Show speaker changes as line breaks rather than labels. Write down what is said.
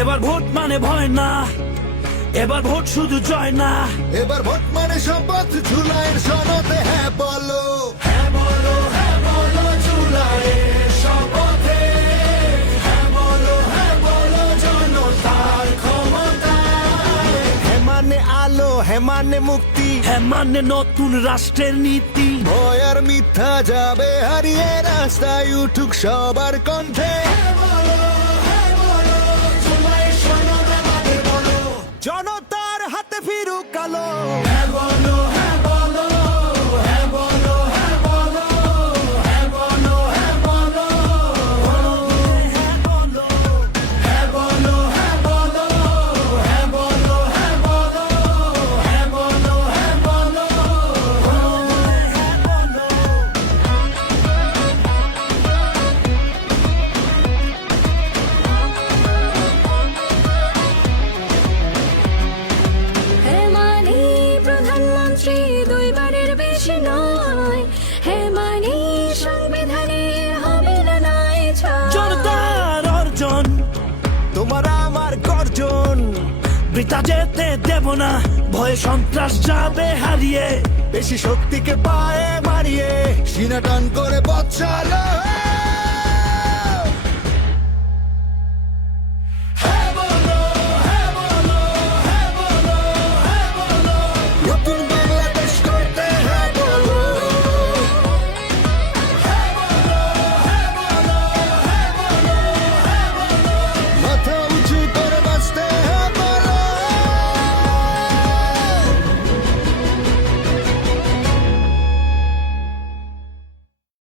এবার ভোট মানে ভয় না এবার ভোট শুধু জয় না।
এবার ভোট মানে শপথ জুলাইয়ের সনদে হ্যাঁ বলো।
হ্যাঁ বলো হ্যাঁ বলো জুলাইয়ের শপথে। হ্যাঁ বলো হ্যাঁ বলো জনতার ক্ষমতায়।
হ্যাঁ মানে আলো হ্যাঁ মানে মুক্তি।
হ্যাঁ মানে নতুন রাষ্ট্রের নীতি।
ভয় আর মিথ্যা যাবে হারিয়ে রাস্তায় উঠুক সবার কণ্ঠে।
বৃথা যেতে দেব না। ভয়ে সন্ত্রাস যাবে হারিয়ে।
বেশি শক্তিকে পায়ে মারিয়ে। সিনা টান করে পথ